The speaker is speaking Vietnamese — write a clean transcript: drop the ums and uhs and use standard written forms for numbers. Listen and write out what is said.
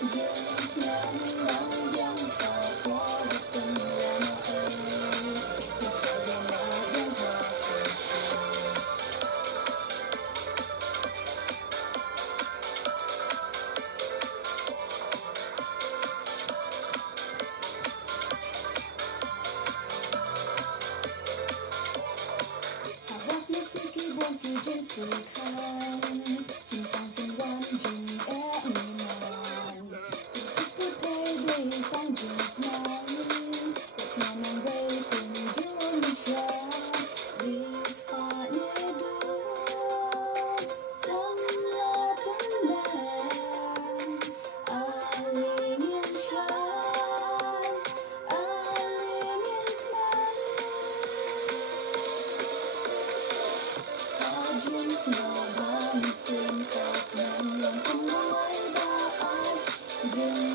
dừng nắng nắng vắng và có được từng là nơi nhưng sao đêm nào đến hoa cùng Meski buông trên cửa khăn chừng tăng tình quan chừng ép mình chừng sức cứ thế đi tăng chừng nắng cuộc nào nàng về cùng chung cha Rispa đưa dâng là tấm mềm Ali nghiêng trái Ali nghiêng Jin semua bangsa tak menang kembali baik.